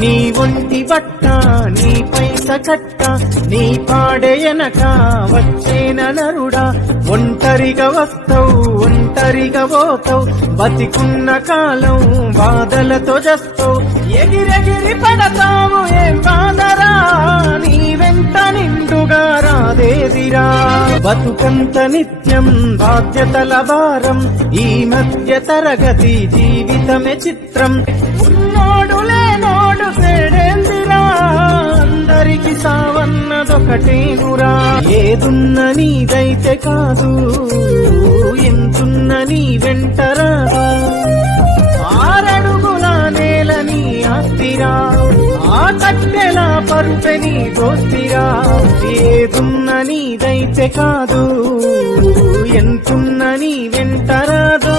నీ ఒంటి బట్ట నీ పైస కట్ట నీ పాడెయనక వచ్చేన నరుడా ఒంటరిగా వస్తావు ఒంటరిగా పోతావు బతికున్న కాలం బాధలతో జస్తావు ఎగిరెగిరి పడతావు ఏం బాధరా నీ వెంట నిండుగా రాదేదిరా బతుకంత నిత్యం బాధ్యతల భారం ఈ మధ్య తరగతి జీవితమే చిత్రం ఉన్నోడు లేనోడు తేడేందిరా అందరికి సావన్నదొకటేనురా ఏదున్న నీదైతే కాదు ఎంతున్న నీ వెంటరాదు ఆరడుగుల నేల నీ ఆస్తిరా ఆ కట్టెల పరుపె నీ దోస్తిరా ఏదున్న నీదైతే కాదు ఎంతున్న నీ వెంటరాదు